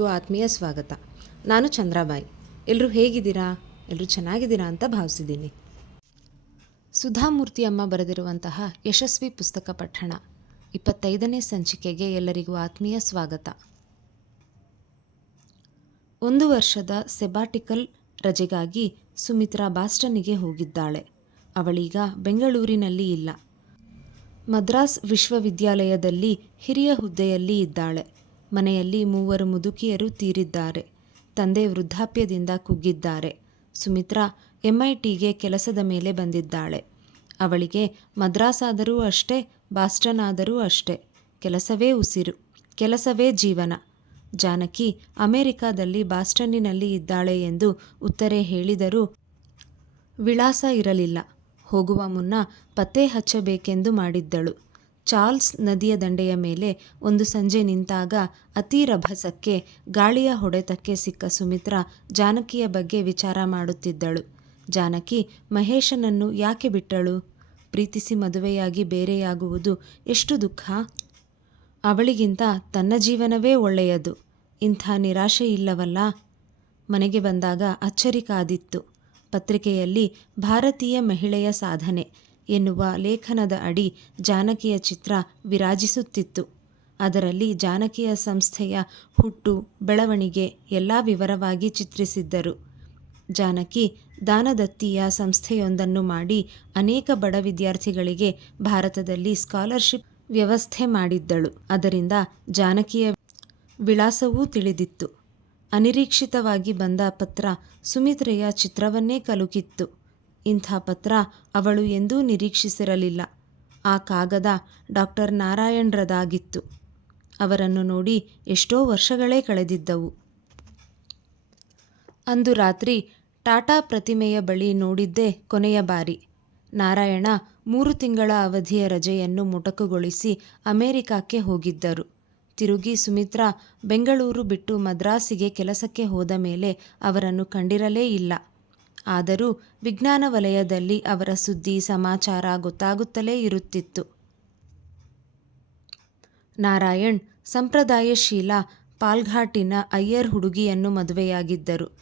ಎಲ್ಲರಿಗೂ ಆತ್ಮೀಯ ಸ್ವಾಗತ. ನಾನು ಚಂದ್ರಾಬಾಯಿ. ಎಲ್ಲರೂ ಹೇಗಿದ್ದೀರಾ? ಎಲ್ಲರೂ ಚೆನ್ನಾಗಿದ್ದೀರಾ ಅಂತ ಭಾವಿಸಿದ್ದೀನಿ. ಸುಧಾಮೂರ್ತಿ ಅಮ್ಮ ಬರೆದಿರುವಂತಹ ಯಶಸ್ವಿ ಪುಸ್ತಕ ಪಠಣ, ಇಪ್ಪತ್ತೈದನೇ ಸಂಚಿಕೆಗೆ ಎಲ್ಲರಿಗೂ ಆತ್ಮೀಯ ಸ್ವಾಗತ. ಒಂದು ವರ್ಷದ ಸೆಬಾಟಿಕಲ್ ರಜೆಗಾಗಿ ಸುಮಿತ್ರಾ ಬಾಸ್ಟನ್ನಿಗೆ ಹೋಗಿದ್ದಾಳೆ. ಅವಳೀಗ ಬೆಂಗಳೂರಿನಲ್ಲಿ ಇಲ್ಲ. ಮದ್ರಾಸ್ ವಿಶ್ವವಿದ್ಯಾಲಯದಲ್ಲಿ ಹಿರಿಯ ಹುದ್ದೆಯಲ್ಲಿ ಇದ್ದಾಳೆ. ಮನೆಯಲ್ಲಿ ಮೂವರು ಮುದುಕಿಯರು ತೀರಿದ್ದಾರೆ. ತಂದೆ ವೃದ್ಧಾಪ್ಯದಿಂದ ಕುಗ್ಗಿದ್ದಾರೆ. ಸುಮಿತ್ರಾ ಎಂಐಟಿಗೆ ಕೆಲಸದ ಮೇಲೆ ಬಂದಿದ್ದಾಳೆ. ಅವಳಿಗೆ ಮದ್ರಾಸಾದರೂ ಅಷ್ಟೇ ಬಾಸ್ಟನ್ ಆದರೂ ಅಷ್ಟೇ. ಕೆಲಸವೇ ಉಸಿರು, ಕೆಲಸವೇ ಜೀವನ. ಜಾನಕಿ ಅಮೆರಿಕಾದಲ್ಲಿ ಬಾಸ್ಟನ್ನಿನಲ್ಲಿ ಇದ್ದಾಳೆ ಎಂದು ಉತ್ತರೆ ಹೇಳಿದರೂ ವಿಳಾಸ ಇರಲಿಲ್ಲ. ಹೋಗುವ ಮುನ್ನ ಪತ್ತೆ ಹಚ್ಚಬೇಕೆಂದು ಮಾಡಿದ್ದಳು. ಚಾರ್ಲ್ಸ್ ನದಿಯ ದಂಡೆಯ ಮೇಲೆ ಒಂದು ಸಂಜೆ ನಿಂತಾಗ ಅತಿ ರಭಸಕ್ಕೆ ಗಾಳಿಯ ಹೊಡೆತಕ್ಕೆ ಸಿಕ್ಕ ಸುಮಿತ್ರಾ ಜಾನಕಿಯ ಬಗ್ಗೆ ವಿಚಾರ ಮಾಡುತ್ತಿದ್ದಳು. ಜಾನಕಿ, ಮಹೇಶನನ್ನು ಯಾಕೆ ಬಿಟ್ಟಳು? ಪ್ರೀತಿಸಿ ಮದುವೆಯಾಗಿ ಬೇರೆಯಾಗುವುದು ಎಷ್ಟು ದುಃಖ? ಅವಳಿಗಿಂತ ತನ್ನ ಜೀವನವೇ ಒಳ್ಳೆಯದು. ಇಂಥ ನಿರಾಶೆ ಇಲ್ಲವಲ್ಲ? ಮನೆಗೆ ಬಂದಾಗ ಅಚ್ಚರಿ ಕಾದಿತ್ತು. ಪತ್ರಿಕೆಯಲ್ಲಿ ಭಾರತೀಯ ಮಹಿಳೆಯ ಸಾಧನೆ. ಎನ್ನುವ ಲೇಖನದ ಅಡಿ ಜಾನಕಿಯ ಚಿತ್ರ ವಿರಾಜಿಸುತ್ತಿತ್ತು. ಅದರಲ್ಲಿ ಜಾನಕಿಯ ಸಂಸ್ಥೆಯ ಹುಟ್ಟು, ಬೆಳವಣಿಗೆ ಎಲ್ಲ ವಿವರವಾಗಿ ಚಿತ್ರಿಸಿದ್ದರು. ಜಾನಕಿ ದಾನದತ್ತಿಯ ಸಂಸ್ಥೆಯೊಂದನ್ನು ಮಾಡಿ ಅನೇಕ ಬಡ ವಿದ್ಯಾರ್ಥಿಗಳಿಗೆ ಭಾರತದಲ್ಲಿ ಸ್ಕಾಲರ್ಶಿಪ್ ವ್ಯವಸ್ಥೆ ಮಾಡಿದ್ದಳು. ಅದರಿಂದ ಜಾನಕಿಯ ವಿಳಾಸವೂ ತಿಳಿದಿತ್ತು. ಅನಿರೀಕ್ಷಿತವಾಗಿ ಬಂದ ಪತ್ರ ಸುಮಿತ್ರೆಯ ಚಿತ್ರವನ್ನೇ ಕಲುಕಿತ್ತು. ಇಂಥ ಪತ್ರ ಅವಳು ಎಂದೂ ನಿರೀಕ್ಷಿಸಿರಲಿಲ್ಲ. ಆ ಕಾಗದ ಡಾಕ್ಟರ್ ನಾರಾಯಣ್ರದಾಗಿತ್ತು. ಅವರನ್ನು ನೋಡಿ ಎಷ್ಟೋ ವರ್ಷಗಳೇ ಕಳೆದಿದ್ದವು. ಅಂದು ರಾತ್ರಿ ಟಾಟಾ ಪ್ರತಿಮೆಯ ಬಳಿ ನೋಡಿದ್ದೇ ಕೊನೆಯ ಬಾರಿ. ನಾರಾಯಣ ಮೂರು ತಿಂಗಳ ಅವಧಿಯ ರಜೆಯನ್ನು ಮೊಟಕುಗೊಳಿಸಿ ಅಮೆರಿಕಕ್ಕೆ ಹೋಗಿದ್ದರು. ತಿರುಗಿ ಸುಮಿತ್ರಾ ಬೆಂಗಳೂರು ಬಿಟ್ಟು ಮದ್ರಾಸಿಗೆ ಕೆಲಸಕ್ಕೆ ಹೋದ ಮೇಲೆ ಅವರನ್ನು ಕಂಡಿರಲೇ ಇಲ್ಲ. ಆದರೂ ವಿಜ್ಞಾನ ವಲಯದಲ್ಲಿ ಅವರ ಸುದ್ದಿ ಸಮಾಚಾರ ಗೊತ್ತಾಗುತ್ತಲೇ ಇರುತ್ತಿತ್ತು. ನಾರಾಯಣ್ ಸಂಪ್ರದಾಯಶೀಲ ಪಾಲ್ಘಾಟಿನ ಅಯ್ಯರ್ ಹುಡುಗಿಯನ್ನು ಮದುವೆಯಾಗಿದ್ದರು.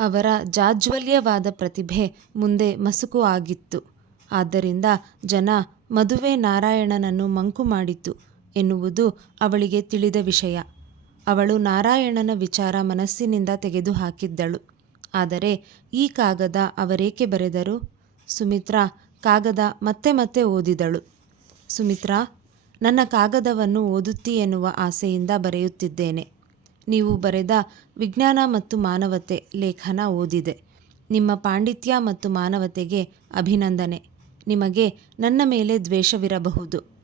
ಅವರ ಜಾಜ್ವಲ್ಯವಾದ ಪ್ರತಿಭೆ ಮುಂದೆ ಮಸುಕು ಆಗಿತ್ತು. ಆದ್ದರಿಂದ ಜನ ಮದುವೆ ನಾರಾಯಣನನ್ನು ಮಂಕು ಮಾಡಿತು ಎನ್ನುವುದು ಅವಳಿಗೆ ತಿಳಿದ ವಿಷಯ. ಅವಳು ನಾರಾಯಣನ ವಿಚಾರ ಮನಸ್ಸಿನಿಂದ ತೆಗೆದುಹಾಕಿದ್ದಳು. ಆದರೆ ಈ ಕಾಗದ ಅವರೇಕೆ ಬರೆದರು? ಸುಮಿತ್ರಾ ಕಾಗದ ಮತ್ತೆ ಮತ್ತೆ ಓದಿದಳು. ಸುಮಿತ್ರಾ, ನನ್ನ ಕಾಗದವನ್ನು ಓದುತ್ತಿ ಎನ್ನುವ ಆಸೆಯಿಂದ ಬರೆಯುತ್ತಿದ್ದೇನೆ. ನೀವು ಬರೆದ ವಿಜ್ಞಾನ ಮತ್ತು ಮಾನವತೆ ಲೇಖನ ಓದಿದೆ. ನಿಮ್ಮ ಪಾಂಡಿತ್ಯ ಮತ್ತು ಮಾನವತೆಗೆ ಅಭಿನಂದನೆ. ನಿಮಗೆ ನನ್ನ ಮೇಲೆ ದ್ವೇಷವಿರಬಹುದು.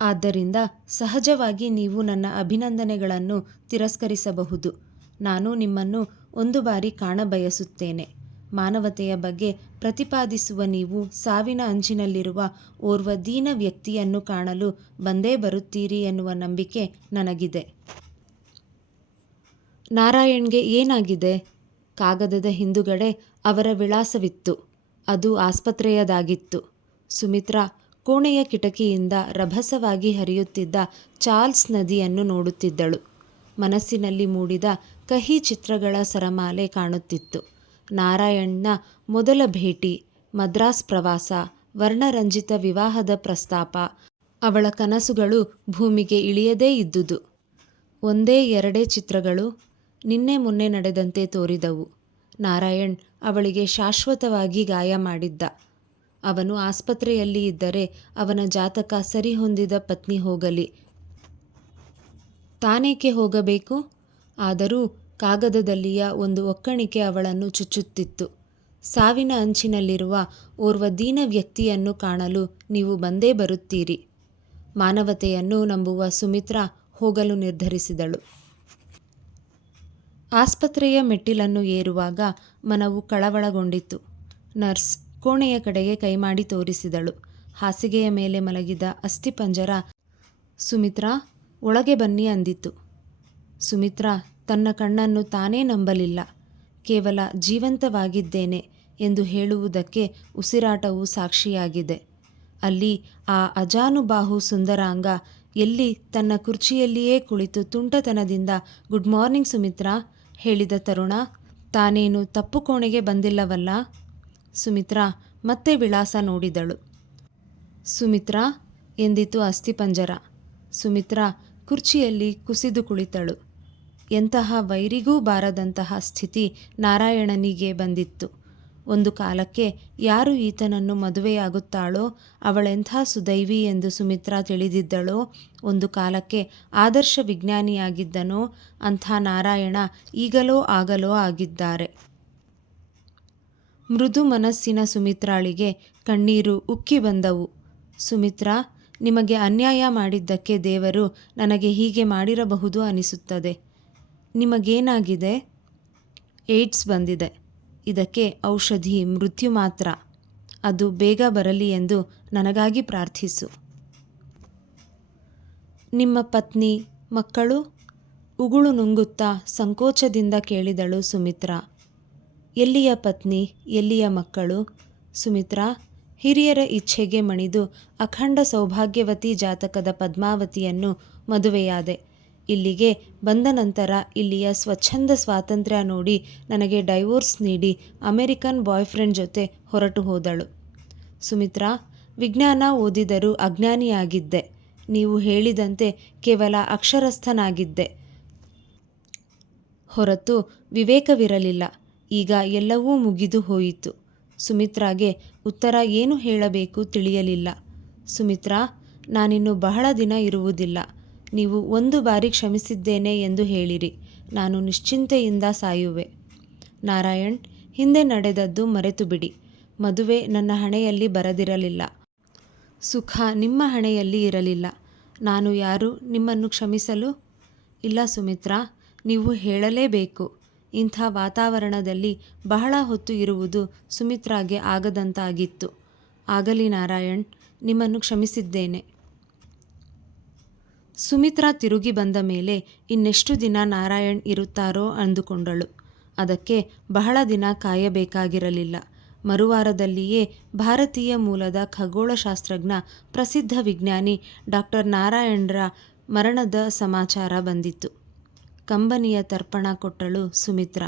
ಆದ್ದರಿಂದ ಸಹಜವಾಗಿ ನೀವು ನನ್ನ ಅಭಿನಂದನೆಗಳನ್ನು ತಿರಸ್ಕರಿಸಬಹುದು. ನಾನು ನಿಮ್ಮನ್ನು ಒಂದು ಬಾರಿ ಕಾಣಬಯಸುತ್ತೇನೆ. ಮಾನವತೆಯ ಬಗ್ಗೆ ಪ್ರತಿಪಾದಿಸುವ ನೀವು ಸಾವಿನ ಅಂಚಿನಲ್ಲಿರುವ ಓರ್ವ ದೀನ ವ್ಯಕ್ತಿಯನ್ನು ಕಾಣಲು ಬಂದೇ ಬರುತ್ತೀರಿ ಎನ್ನುವ ನಂಬಿಕೆ ನನಗಿದೆ. ನಾರಾಯಣ್ಗೆ ಏನಾಗಿದೆ? ಕಾಗದದ ಹಿಂದುಗಡೆ ಅವರ ವಿಳಾಸವಿತ್ತು. ಅದು ಆಸ್ಪತ್ರೆಯದಾಗಿತ್ತು. ಸುಮಿತ್ರಾ ಕೋಣೆಯ ಕಿಟಕಿಯಿಂದ ರಭಸವಾಗಿ ಹರಿಯುತ್ತಿದ್ದ ಚಾರ್ಲ್ಸ್ ನದಿಯನ್ನು ನೋಡುತ್ತಿದ್ದಳು. ಮನಸ್ಸಿನಲ್ಲಿ ಮೂಡಿದ ಕಹಿ ಚಿತ್ರಗಳ ಸರಮಾಲೆ ಕಾಣುತ್ತಿತ್ತು. ನಾರಾಯಣ್ನ ಮೊದಲ ಭೇಟಿ, ಮದ್ರಾಸ್ ಪ್ರವಾಸ, ವರ್ಣರಂಜಿತ ವಿವಾಹದ ಪ್ರಸ್ತಾಪ, ಅವಳ ಕನಸುಗಳು ಭೂಮಿಗೆ ಇಳಿಯದೇ ಇದ್ದುದು. ಒಂದೇ ಎರಡೇ ಚಿತ್ರಗಳು ನಿನ್ನೆ ಮೊನ್ನೆ ನಡೆದಂತೆ ತೋರಿದವು. ನಾರಾಯಣ್ ಅವಳಿಗೆ ಶಾಶ್ವತವಾಗಿ ಗಾಯ ಮಾಡಿದ್ದ. ಅವನು ಆಸ್ಪತ್ರೆಯಲ್ಲಿ ಇದ್ದರೆ ಅವನ ಜಾತಕ ಸರಿಹೊಂದಿದ ಪತ್ನಿ ಹೋಗಲಿ. ತಾನೇಕೆ ಹೋಗಬೇಕು? ಆದರೂ ಕಾಗದದಲ್ಲಿಯ ಒಂದು ಒಕ್ಕಣಿಕೆ ಅವಳನ್ನು ಚುಚ್ಚುತ್ತಿತ್ತು. ಸಾವಿನ ಅಂಚಿನಲ್ಲಿರುವ ಓರ್ವ ದೀನ ವ್ಯಕ್ತಿಯನ್ನು ಕಾಣಲು ನೀವು ಬಂದೇ ಬರುತ್ತೀರಿ. ಮಾನವತೆಯನ್ನು ನಂಬುವ ಸುಮಿತ್ರಾ ಹೋಗಲು ನಿರ್ಧರಿಸಿದಳು. ಆಸ್ಪತ್ರೆಯ ಮೆಟ್ಟಿಲನ್ನು ಏರುವಾಗ ಮನವು ಕಳವಳಗೊಂಡಿತು ನರ್ಸ್ ಕೋಣೆಯ ಕಡೆಗೆ ಕೈಮಾಡಿ ತೋರಿಸಿದಳು. ಹಾಸಿಗೆಯ ಮೇಲೆ ಮಲಗಿದ ಅಸ್ಥಿಪಂಜರ ಸುಮಿತ್ರಾ, ಒಳಗೆ ಬನ್ನಿ ಅಂದಿತು ಸುಮಿತ್ರಾ, ತನ್ನ ಕಣ್ಣನ್ನು ತಾನೇ ನಂಬಲಿಲ್ಲ. ಕೇವಲ ಜೀವಂತವಾಗಿದ್ದೇನೆ ಎಂದು ಹೇಳುವುದಕ್ಕೆ ಉಸಿರಾಟವು ಸಾಕ್ಷಿಯಾಗಿದೆ. ಅಲ್ಲಿ ಆ ಅಜಾನುಬಾಹು ಸುಂದರಾಂಗ ಎಲ್ಲಿ ತನ್ನ ಕುರ್ಚಿಯಲ್ಲಿಯೇ ಕುಳಿತು ತುಂಟತನದಿಂದ, ಗುಡ್ ಮಾರ್ನಿಂಗ್ ಸುಮಿತ್ರಾ ಹೇಳಿದ ತರುಣ, ತಾನೇನು ತಪ್ಪು ಕೋಣೆಗೆ ಬಂದಿಲ್ಲವಲ್ಲ? ಸುಮಿತ್ರಾ ಮತ್ತೆ ವಿಳಾಸ ನೋಡಿದಳು. ಸುಮಿತ್ರಾ, ಎಂದಿತು ಅಸ್ಥಿಪಂಜರ ಸುಮಿತ್ರಾ ಕುರ್ಚಿಯಲ್ಲಿ ಕುಸಿದು ಕುಳಿತಳು. ಎಂತಹ ವೈರಿಗೂ ಬಾರದಂತಹ ಸ್ಥಿತಿ ನಾರಾಯಣನಿಗೆ ಬಂದಿತ್ತು. ಒಂದು ಕಾಲಕ್ಕೆ ಯಾರು ಈತನನ್ನು ಮದುವೆಯಾಗುತ್ತಾಳೋ ಅವಳೆಂಥ ಸುದೈವಿ ಎಂದು ಸುಮಿತ್ರಾ ತಿಳಿದಿದ್ದಳೋ. ಒಂದು ಕಾಲಕ್ಕೆ ಆದರ್ಶ ವಿಜ್ಞಾನಿಯಾಗಿದ್ದನೋ ಅಂಥ ನಾರಾಯಣ ಈಗಲೋ ಆಗಲೋ ಆಗಿದ್ದಾರೆ. ಮೃದು ಮನಸ್ಸಿನ ಸುಮಿತ್ರಾಳಿಗೆ ಕಣ್ಣೀರು ಉಕ್ಕಿ ಬಂದವು. ಸುಮಿತ್ರಾ, ನಿಮಗೆ ಅನ್ಯಾಯ ಮಾಡಿದ್ದಕ್ಕೆ ದೇವರು ನನಗೆ ಹೀಗೆ ಮಾಡಿರಬಹುದು ಅನಿಸುತ್ತದೆ. ನಿಮಗೇನಾಗಿದೆ? ಏಡ್ಸ್ ಬಂದಿದೆ. ಇದಕ್ಕೆ ಔಷಧಿ, ಮೃತ್ಯು ಮಾತ್ರ. ಅದು ಬೇಗ ಬರಲಿ ಎಂದು ನನಗಾಗಿ ಪ್ರಾರ್ಥಿಸು. ನಿಮ್ಮ ಪತ್ನಿ, ಮಕ್ಕಳು? ಉಗುಳು ನುಂಗುತ್ತಾ ಸಂಕೋಚದಿಂದ ಕೇಳಿದಳು ಸುಮಿತ್ರಾ. ಎಲ್ಲಿಯ ಪತ್ನಿ, ಎಲ್ಲಿಯ ಮಕ್ಕಳು? ಸುಮಿತ್ರಾ, ಹಿರಿಯರ ಇಚ್ಛೆಗೆ ಮಣಿದು ಅಖಂಡ ಸೌಭಾಗ್ಯವತಿ ಜಾತಕದ ಪದ್ಮಾವತಿಯನ್ನು ಮದುವೆಯಾದೆ. ಇಲ್ಲಿಗೆ ಬಂದ ನಂತರ ಇಲ್ಲಿಯ ಸ್ವಚ್ಛಂದ ಸ್ವಾತಂತ್ರ್ಯ ನೋಡಿ ನನಗೆ ಡೈವೋರ್ಸ್ ನೀಡಿ ಅಮೆರಿಕನ್ ಬಾಯ್ಫ್ರೆಂಡ್ ಜೊತೆ ಹೊರಟು ಹೋದಳು. ಸುಮಿತ್ರಾ, ವಿಜ್ಞಾನ ಓದಿದರೂ ಅಜ್ಞಾನಿಯಾಗಿದ್ದೆ. ನೀವು ಹೇಳಿದಂತೆ ಕೇವಲ ಅಕ್ಷರಸ್ಥನಾಗಿದ್ದೆ. ಹೊರತು ವಿವೇಕವಿರಲಿಲ್ಲ. ಈಗ ಎಲ್ಲವೂ ಮುಗಿದು ಹೋಯಿತು. ಸುಮಿತ್ರಾಗೆ ಉತ್ತರ ಏನು ಹೇಳಬೇಕು ತಿಳಿಯಲಿಲ್ಲ. ಸುಮಿತ್ರಾ, ನಾನಿನ್ನು ಬಹಳ ದಿನ ಇರುವುದಿಲ್ಲ. ನೀವು ಒಂದು ಬಾರಿ ಕ್ಷಮಿಸಿದ್ದೇನೆ ಎಂದು ಹೇಳಿರಿ. ನಾನು ನಿಶ್ಚಿಂತೆಯಿಂದ ಸಾಯುವೆ. ನಾರಾಯಣ್, ಹಿಂದೆ ನಡೆದದ್ದು ಮರೆತು ಬಿಡಿ ಮದುವೆ ನನ್ನ ಹಣೆಯಲ್ಲಿ ಬರದಿರಲಿಲ್ಲ. ಸುಖ ನಿಮ್ಮ ಹಣೆಯಲ್ಲಿ ಇರಲಿಲ್ಲ. ನಾನು ಯಾರು ನಿಮ್ಮನ್ನು ಕ್ಷಮಿಸಲು? ಇಲ್ಲ ಸುಮಿತ್ರಾ, ನೀವು ಹೇಳಲೇಬೇಕು. ಇಂಥ ವಾತಾವರಣದಲ್ಲಿ ಬಹಳ ಹೊತ್ತು ಇರುವುದು ಸುಮಿತ್ರಾಗೆ ಆಗದಂತಾಗಿತ್ತು. ಆಗಲಿ ನಾರಾಯಣ್, ನಿಮ್ಮನ್ನು ಕ್ಷಮಿಸಿದ್ದೇನೆ. ಸುಮಿತ್ರಾ ತಿರುಗಿ ಬಂದ ಮೇಲೆ ಇನ್ನೆಷ್ಟು ದಿನ ನಾರಾಯಣ್ ಇರುತ್ತಾರೋ ಅಂದುಕೊಂಡಳು. ಅದಕ್ಕೆ ಬಹಳ ದಿನ ಕಾಯಬೇಕಾಗಿರಲಿಲ್ಲ. ಮರುವಾರದಲ್ಲಿಯೇ ಭಾರತೀಯ ಮೂಲದ ಖಗೋಳಶಾಸ್ತ್ರಜ್ಞ, ಪ್ರಸಿದ್ಧ ವಿಜ್ಞಾನಿ ಡಾಕ್ಟರ್ ನಾರಾಯಣರ ಮರಣದ ಸಮಾಚಾರ ಬಂದಿತ್ತು. ಕಂಬನಿಯ ತರ್ಪಣ ಕೊಟ್ಟಳು ಸುಮಿತ್ರ.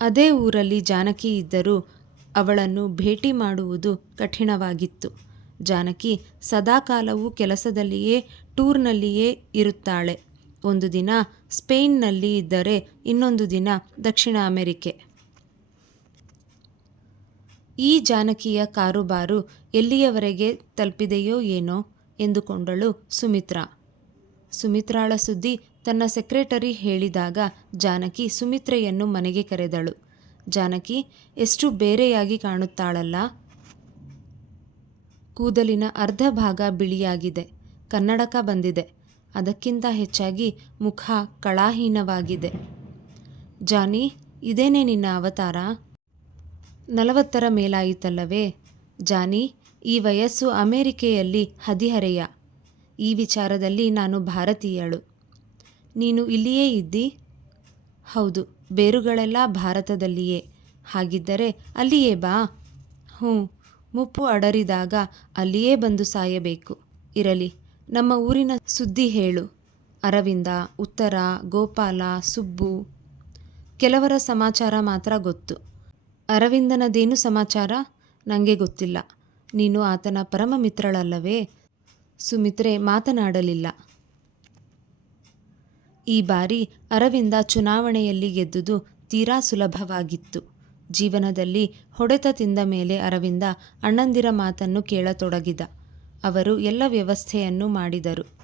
ಅದೇ ಊರಲ್ಲಿ ಜಾನಕಿ ಇದ್ದರೂ ಅವಳನ್ನು ಭೇಟಿ ಮಾಡುವುದು ಕಠಿಣವಾಗಿತ್ತು. ಜಾನಕಿ ಸದಾಕಾಲವೂ ಕೆಲಸದಲ್ಲಿಯೇ, ಟೂರ್ನಲ್ಲಿಯೇ ಇರುತ್ತಾಳೆ. ಒಂದು ದಿನ ಸ್ಪೇನ್ನಲ್ಲಿ ಇದ್ದರೆ ಇನ್ನೊಂದು ದಿನ ದಕ್ಷಿಣ ಅಮೆರಿಕೆ. ಈ ಜಾನಕಿಯ ಕಾರುಬಾರು ಎಲ್ಲಿಯವರೆಗೆ ತಲುಪಿದೆಯೋ ಏನೋ ಎಂದುಕೊಂಡಳು ಸುಮಿತ್ರಾ. ಸುಮಿತ್ರಾಳ ಸುದ್ದಿ ತನ್ನ ಸೆಕ್ರೆಟರಿ ಹೇಳಿದಾಗ ಜಾನಕಿ ಸುಮಿತ್ರೆಯನ್ನು ಮನೆಗೆ ಕರೆದಳು. ಜಾನಕಿ, ಎಷ್ಟು ಬೇರೆಯಾಗಿ ಕಾಣುತ್ತಾಳಲ್ಲ? ಕೂದಲಿನ ಅರ್ಧ ಭಾಗ ಬಿಳಿಯಾಗಿದೆ. ಕನ್ನಡಕ ಬಂದಿದೆ. ಅದಕ್ಕಿಂತ ಹೆಚ್ಚಾಗಿ ಮುಖ ಕಳಾಹೀನವಾಗಿದೆ. ಜಾನಿ, ಇದೇನೇ ನಿನ್ನ ಅವತಾರ? ನಲವತ್ತರ ಮೇಲಾಯಿತಲ್ಲವೇ? ಜಾನಿ, ಈ ವಯಸ್ಸು ಅಮೇರಿಕೆಯಲ್ಲಿ ಹದಿಹರೆಯ. ಈ ವಿಚಾರದಲ್ಲಿ ನಾನು ಭಾರತೀಯಳು. ನೀನು ಇಲ್ಲಿಯೇ ಇದ್ದಿ? ಹೌದು, ಬೇರುಗಳೆಲ್ಲ ಭಾರತದಲ್ಲಿಯೇ. ಹಾಗಿದ್ದರೆ ಅಲ್ಲಿಯೇ ಬಾ. ಹ್ಞೂ, ಮುಪ್ಪು ಅಡರಿದಾಗ ಅಲ್ಲಿಯೇ ಬಂದು ಸಾಯಬೇಕು. ಇರಲಿ, ನಮ್ಮ ಊರಿನ ಸುದ್ದಿ ಹೇಳು. ಅರವಿಂದ, ಉತ್ತರ, ಗೋಪಾಲ, ಸುಬ್ಬು. ಕೆಲವರ ಸಮಾಚಾರ ಮಾತ್ರ ಗೊತ್ತು. ಅರವಿಂದನದೇನು ಸಮಾಚಾರ? ನನಗೆ ಗೊತ್ತಿಲ್ಲ. ನೀನು ಆತನ ಪರಮ ಮಿತ್ರಳಲ್ಲವೇ ಸುಮಿತ್ರೆ ಮಾತನಾಡಲಿಲ್ಲ. ಈ ಬಾರಿ ಅರವಿಂದ ಚುನಾವಣೆಯಲ್ಲಿ ಗೆದ್ದುದು ತೀರಾ ಸುಲಭವಾಗಿತ್ತು. ಜೀವನದಲ್ಲಿ ಹೊಡೆತ ತಿಂದ ಮೇಲೆ ಅರವಿಂದ ಅಣ್ಣಂದಿರ ಮಾತನ್ನು ಕೇಳತೊಡಗಿದ. ಅವರು ಎಲ್ಲ ವ್ಯವಸ್ಥೆಯನ್ನು ಮಾಡಿದರು.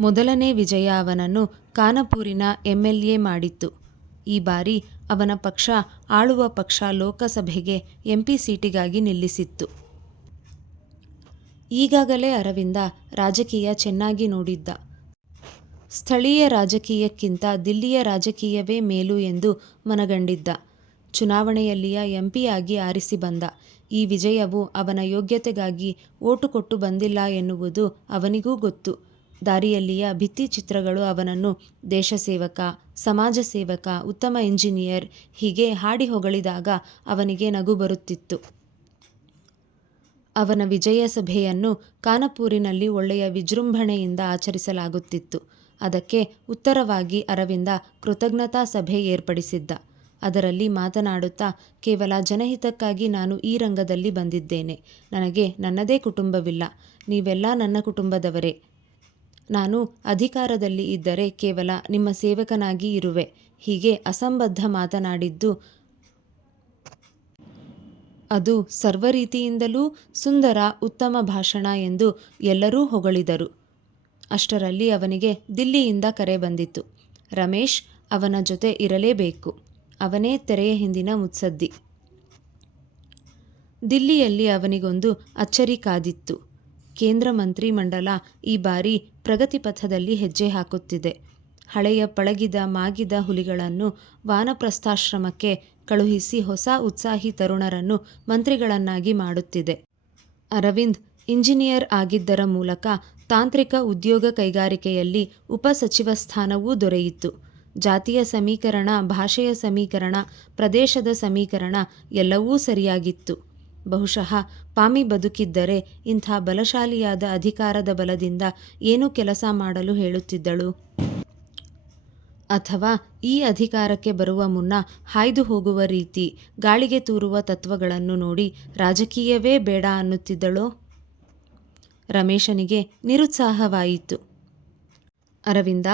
ಮೊದಲನೇ ವಿಜಯ ಅವನನ್ನು ಕಾನಪೂರಿನ ಎಂಎಲ್ಎ ಮಾಡಿತ್ತು. ಈ ಬಾರಿ ಅವನ ಪಕ್ಷ ಆಳುವ ಪಕ್ಷ ಲೋಕಸಭೆಗೆ ಎಂಪಿ ಸೀಟಿಗಾಗಿ ನಿಲ್ಲಿಸಿತ್ತು. ಈಗಾಗಲೇ ಅರವಿಂದ ರಾಜಕೀಯ ಚೆನ್ನಾಗಿ ನೋಡಿದ್ದ. ಸ್ಥಳೀಯ ರಾಜಕೀಯಕ್ಕಿಂತ ದಿಲ್ಲಿಯ ರಾಜಕೀಯವೇ ಮೇಲು ಎಂದು ಮನಗಂಡಿದ್ದ. ಚುನಾವಣೆಯಲ್ಲಿಯ ಎಂಪಿಯಾಗಿ ಆರಿಸಿ ಬಂದ. ಈ ವಿಜಯವು ಅವನ ಯೋಗ್ಯತೆಗಾಗಿ ಓಟು ಕೊಟ್ಟು ಬಂದಿಲ್ಲ ಎನ್ನುವುದು ಅವನಿಗೂ ಗೊತ್ತು. ದಾರಿಯಲ್ಲಿಯ ಭಿತ್ತಿಚಿತ್ರಗಳು ಅವನನ್ನು ದೇಶಸೇವಕ ಸಮಾಜ ಸೇವಕ, ಉತ್ತಮ ಇಂಜಿನಿಯರ್ ಹೀಗೆ ಹಾಡಿ ಹೊಗಳಿದಾಗ ಅವನಿಗೆ ನಗು ಬರುತ್ತಿತ್ತು. ಅವನ ವಿಜಯ ಸಭೆಯನ್ನು ಕಾನಪೂರಿನಲ್ಲಿ ಒಳ್ಳೆಯ ವಿಜೃಂಭಣೆಯಿಂದ ಆಚರಿಸಲಾಗುತ್ತಿತ್ತು. ಅದಕ್ಕೆ ಉತ್ತರವಾಗಿ ಅರವಿಂದ ಕೃತಜ್ಞತಾ ಸಭೆ ಏರ್ಪಡಿಸಿದ್ದ. ಅದರಲ್ಲಿ ಮಾತನಾಡುತ್ತಾ, ಕೇವಲ ಜನಹಿತಕ್ಕಾಗಿ ನಾನು ಈ ರಂಗದಲ್ಲಿ ಬಂದಿದ್ದೇನೆ. ನನಗೆ ನನ್ನದೇ ಕುಟುಂಬವಿಲ್ಲ. ನೀವೆಲ್ಲ ನನ್ನ ಕುಟುಂಬದವರೇ. ನಾನು ಅಧಿಕಾರದಲ್ಲಿ ಇದ್ದರೆ ಕೇವಲ ನಿಮ್ಮ ಸೇವಕನಾಗಿ ಇರುವೆ. ಹೀಗೆ ಅಸಂಬದ್ಧ ಮಾತನಾಡಿದ್ದು ಅದು ಸರ್ವರೀತಿಯಿಂದಲೂ ಸುಂದರ, ಉತ್ತಮ ಭಾಷಣ ಎಂದು ಎಲ್ಲರೂ ಹೊಗಳಿದರು. ಅಷ್ಟರಲ್ಲಿ ಅವನಿಗೆ ದಿಲ್ಲಿಯಿಂದ ಕರೆ ಬಂದಿತ್ತು. ರಮೇಶ್ ಅವನ ಜೊತೆ ಇರಲೇಬೇಕು. ಅವನೇ ತೆರೆಯ ಹಿಂದಿನ ಮುತ್ಸದ್ದಿ. ದಿಲ್ಲಿಯಲ್ಲಿ ಅವನಿಗೊಂದು ಅಚ್ಚರಿ ಕಾದಿತ್ತು. ಕೇಂದ್ರ ಮಂತ್ರಿ ಮಂಡಲ ಈ ಬಾರಿ ಪ್ರಗತಿಪಥದಲ್ಲಿ ಹೆಜ್ಜೆ ಹಾಕುತ್ತಿದೆ. ಹಳೆಯ ಪಳಗಿದ ಮಾಗಿದ ಹುಲಿಗಳನ್ನು ವಾನಪ್ರಸ್ಥಾಶ್ರಮಕ್ಕೆ ಕಳುಹಿಸಿ ಹೊಸ ಉತ್ಸಾಹಿ ತರುಣರನ್ನು ಮಂತ್ರಿಗಳನ್ನಾಗಿ ಮಾಡುತ್ತಿದೆ. ಅರವಿಂದ್ ಇಂಜಿನಿಯರ್ ಆಗಿದ್ದರ ಮೂಲಕ ತಾಂತ್ರಿಕ ಉದ್ಯೋಗ ಕೈಗಾರಿಕೆಯಲ್ಲಿ ಉಪಸಚಿವ ಸ್ಥಾನವೂ ದೊರೆಯಿತು. ಜಾತಿಯ ಸಮೀಕರಣ, ಭಾಷೆಯ ಸಮೀಕರಣ, ಪ್ರದೇಶದ ಸಮೀಕರಣ ಎಲ್ಲವೂ ಸರಿಯಾಗಿತ್ತು. ಬಹುಶಃ ಪಾಮಿ ಬದುಕಿದ್ದರೆ ಇಂಥ ಬಲಶಾಲಿಯಾದ ಅಧಿಕಾರದ ಬಲದಿಂದ ಏನು ಕೆಲಸ ಮಾಡಲು ಹೇಳುತ್ತಿದ್ದಳು. ಅಥವಾ ಈ ಅಧಿಕಾರಕ್ಕೆ ಬರುವ ಮುನ್ನ ಹಾಯ್ದು ಹೋಗುವ ರೀತಿ ಗಾಳಿಗೆ ತೂರುವ ತತ್ವಗಳನ್ನು ನೋಡಿ ರಾಜಕೀಯವೇ ಬೇಡ ಅನ್ನುತ್ತಿದ್ದಳೋ? ರಮೇಶನಿಗೆ ನಿರುತ್ಸಾಹವಾಯಿತು. ಅರವಿಂದ,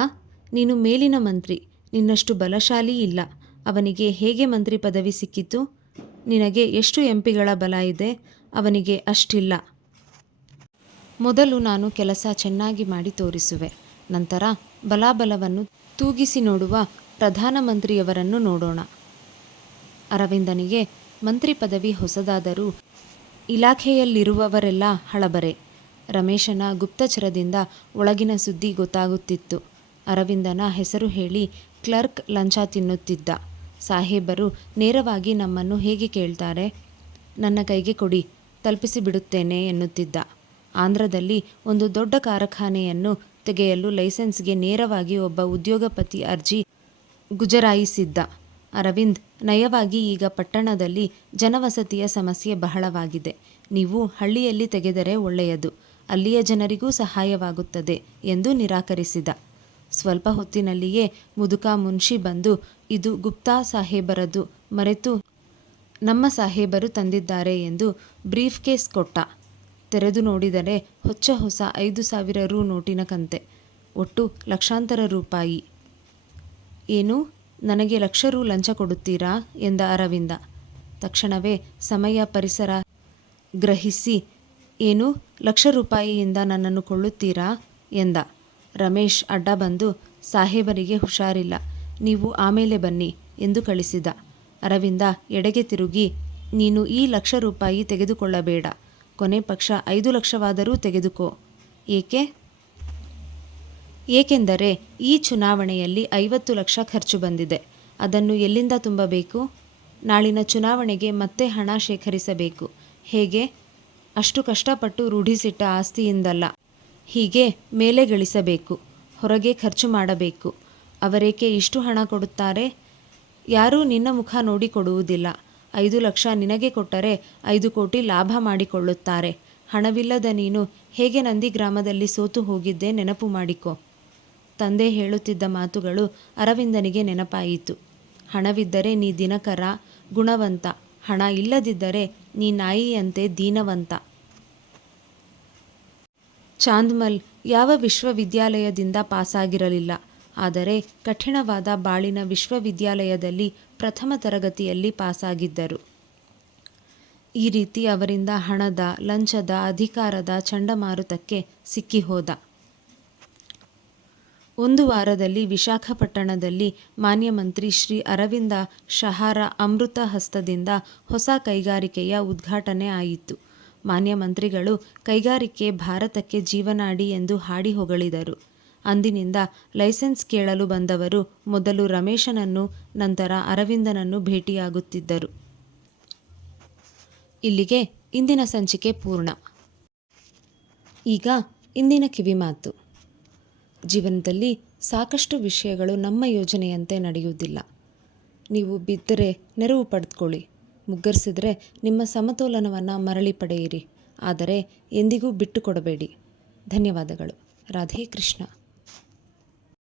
ನೀನು ಮೇಲಿನ ಮಂತ್ರಿ, ನಿನ್ನಷ್ಟು ಬಲಶಾಲಿ ಇಲ್ಲ. ಅವನಿಗೆ ಹೇಗೆ ಮಂತ್ರಿ ಪದವಿ ಸಿಕ್ಕಿತು? ನಿನಗೆ ಎಷ್ಟು ಎಂಪಿಗಳ ಬಲ ಇದೆ? ಅವನಿಗೆ ಅಷ್ಟಿಲ್ಲ. ಮೊದಲು ನಾನು ಕೆಲಸ ಚೆನ್ನಾಗಿ ಮಾಡಿ ತೋರಿಸುವೆ. ನಂತರ ಬಲಾಬಲವನ್ನು ತೂಗಿಸಿ ನೋಡುವ ಪ್ರಧಾನಮಂತ್ರಿಯವರನ್ನು ನೋಡೋಣ. ಅರವಿಂದನಿಗೆ, ಮಂತ್ರಿ ಪದವಿ ಹೊಸದಾದರೂ ಇಲಾಖೆಯಲ್ಲಿರುವವರೆಲ್ಲ ಹಳಬರೆ. ರಮೇಶನ ಗುಪ್ತಚರದಿಂದ ಒಳಗಿನ ಸುದ್ದಿ ಗೊತ್ತಾಗುತ್ತಿತ್ತು. ಅರವಿಂದನ ಹೆಸರು ಹೇಳಿ ಕ್ಲರ್ಕ್ ಲಂಚ ತಿನ್ನುತ್ತಿದ್ದ. ಸಾಹೇಬರು ನೇರವಾಗಿ ನಮ್ಮನ್ನು ಹೇಗೆ ಕೇಳ್ತಾರೆ? ನನ್ನ ಕೈಗೆ ಕೊಡಿ, ತಲುಪಿಸಿಬಿಡುತ್ತೇನೆ ಎನ್ನುತ್ತಿದ್ದ. ಆಂಧ್ರದಲ್ಲಿ ಒಂದು ದೊಡ್ಡ ಕಾರ್ಖಾನೆಯನ್ನು ತೆಗೆಯಲು ಲೈಸೆನ್ಸ್ಗೆ ನೇರವಾಗಿ ಒಬ್ಬ ಉದ್ಯೋಗಪತಿ ಅರ್ಜಿ ಗುಜರಾಯಿಸಿದ್ದ. ಅರವಿಂದ್, ನಯವಾಗಿ ಈಗ ಪಟ್ಟಣದಲ್ಲಿ ಜನವಸತಿಯ ಸಮಸ್ಯೆ ಬಹಳವಾಗಿದೆ. ನೀವು ಹಳ್ಳಿಯಲ್ಲಿ ತೆಗೆದರೆ ಒಳ್ಳೆಯದು. ಅಲ್ಲಿಯ ಜನರಿಗೂ ಸಹಾಯವಾಗುತ್ತದೆ ಎಂದು ನಿರಾಕರಿಸಿದ. ಸ್ವಲ್ಪ ಹೊತ್ತಿನಲ್ಲಿಯೇ ಮುದುಕ ಮುನ್ಷಿ ಬಂದು, ಇದು ಗುಪ್ತಾ ಸಾಹೇಬರದು, ಮರೆತು ನಮ್ಮ ಸಾಹೇಬರು ತಂದಿದ್ದಾರೆ ಎಂದು ಬ್ರೀಫ್ ಕೇಸ್ ಕೊಟ್ಟ. ತೆರೆದು ನೋಡಿದರೆ ಹೊಚ್ಚ ಹೊಸ ಐದು ಸಾವಿರ ರು ನೋಟಿನ ಕಂತೆ. ಒಟ್ಟು ಲಕ್ಷಾಂತರ ರೂಪಾಯಿ. ಏನು? ನನಗೆ ಲಕ್ಷ ರು ಲಂಚ ಕೊಡುತ್ತೀರಾ? ಎಂದ ಅರವಿಂದ. ತಕ್ಷಣವೇ ಸಮಯ ಪರಿಸರ ಗ್ರಹಿಸಿ, ಏನು? ಲಕ್ಷ ರೂಪಾಯಿಯಿಂದ ನನ್ನನ್ನು ಕೊಳ್ಳುತ್ತೀರಾ? ಎಂದ. ರಮೇಶ್ ಅಡ್ಡ ಬಂದು, ಸಾಹೇಬರಿಗೆ ಹುಷಾರಿಲ್ಲ. ನೀವು ಆಮೇಲೆ ಬನ್ನಿ ಎಂದು ಕಳಿಸಿದ. ಅರವಿಂದ ಎಡೆಗೆ ತಿರುಗಿ, ನೀನು ಈ ಲಕ್ಷ ರೂಪಾಯಿ ತೆಗೆದುಕೊಳ್ಳಬೇಡ. ಕೊನೆ ಪಕ್ಷ ಐದು ಲಕ್ಷವಾದರೂ ತೆಗೆದುಕೋ. ಏಕೆ? ಏಕೆಂದರೆ ಈ ಚುನಾವಣೆಯಲ್ಲಿ ಐವತ್ತು ಲಕ್ಷ ಖರ್ಚು ಬಂದಿದೆ. ಅದನ್ನು ಎಲ್ಲಿಂದ ತುಂಬಬೇಕು? ನಾಳಿನ ಚುನಾವಣೆಗೆ ಮತ್ತೆ ಹಣ ಶೇಖರಿಸಬೇಕು. ಹೇಗೆ? ಅಷ್ಟು ಕಷ್ಟಪಟ್ಟು ರೂಢಿಸಿಟ್ಟ ಆಸ್ತಿಯಿಂದಲ್ಲ. ಹೀಗೆ ಮೇಲೆ ಗಳಿಸಬೇಕು, ಹೊರಗೆ ಖರ್ಚು ಮಾಡಬೇಕು. ಅವರೇಕೆ ಇಷ್ಟು ಹಣ ಕೊಡುತ್ತಾರೆ? ಯಾರೂ ನಿನ್ನ ಮುಖ ನೋಡಿ ಕೊಡುವುದಿಲ್ಲ ಐದು ಲಕ್ಷ ನಿನಗೆ ಕೊಟ್ಟರೆ ಐದು ಕೋಟಿ ಲಾಭ ಮಾಡಿಕೊಳ್ಳುತ್ತಾರೆ. ಹಣವಿಲ್ಲದ ನೀನು ಹೇಗೆ ನಂದಿ ಗ್ರಾಮದಲ್ಲಿ ಸೋತು ಹೋಗಿದ್ದೆ ನೆನಪು ಮಾಡಿಕೊ. ತಂದೆ ಹೇಳುತ್ತಿದ್ದ ಮಾತುಗಳು ಅರವಿಂದನಿಗೆ ನೆನಪಾಯಿತು. ಹಣವಿದ್ದರೆ ನೀ ದಿನಕರ ಗುಣವಂತ, ಹಣ ಇಲ್ಲದಿದ್ದರೆ ನೀ ನಾಯಿಯಂತೆ ದೀನವಂತ. ಚಾಂದ್ಮಲ್ ಯಾವ ವಿಶ್ವವಿದ್ಯಾಲಯದಿಂದ ಪಾಸಾಗಿರಲಿಲ್ಲ. ಆದರೆ ಕಠಿಣವಾದ ಬಾಳಿನ ವಿಶ್ವವಿದ್ಯಾಲಯದಲ್ಲಿ ಪ್ರಥಮ ತರಗತಿಯಲ್ಲಿ ಪಾಸಾಗಿದ್ದರು. ಈ ರೀತಿ ಅವರಿಂದ ಹಣದ, ಲಂಚದ, ಅಧಿಕಾರದ ಚಂಡಮಾರುತಕ್ಕೆ ಸಿಕ್ಕಿಹೋದ. ಒಂದು ವಾರದಲ್ಲಿ ವಿಶಾಖಪಟ್ಟಣದಲ್ಲಿ ಮಾನ್ಯ ಮಂತ್ರಿ ಶ್ರೀ ಅರವಿಂದ ಶಹಾರ ಅಮೃತ ಹಸ್ತದಿಂದ ಹೊಸ ಕೈಗಾರಿಕೆಯ ಉದ್ಘಾಟನೆ ಆಯಿತು. ಮಾನ್ಯ ಮಂತ್ರಿಗಳು ಕೈಗಾರಿಕೆ ಭಾರತಕ್ಕೆ ಜೀವನಾಡಿ ಎಂದು ಹಾಡಿ ಹೊಗಳಿದರು. ಅಂದಿನಿಂದ ಲೈಸೆನ್ಸ್ ಕೇಳಲು ಬಂದವರು ಮೊದಲು ರಮೇಶನನ್ನು, ನಂತರ ಅರವಿಂದನನ್ನು ಭೇಟಿಯಾಗುತ್ತಿದ್ದರು. ಇಲ್ಲಿಗೆ ಇಂದಿನ ಸಂಚಿಕೆ ಪೂರ್ಣ. ಈಗ ಇಂದಿನ ಕಿವಿಮಾತು ಜೀವನದಲ್ಲಿ ಸಾಕಷ್ಟು ವಿಷಯಗಳು ನಮ್ಮ ಯೋಜನೆಯಂತೆ ನಡೆಯುವುದಿಲ್ಲ. ನೀವು ಬಿದ್ದರೆ ನೆರವು ಪಡೆದುಕೊಳ್ಳಿ. ಮುಗ್ಗರಿಸಿದರೆ ನಿಮ್ಮ ಸಮತೋಲನವನ್ನು ಮರಳಿ ಪಡೆಯಿರಿ. ಆದರೆ ಎಂದಿಗೂ ಬಿಟ್ಟುಕೊಡಬೇಡಿ. ಧನ್ಯವಾದಗಳು. ರಾಧೇ ಕೃಷ್ಣ.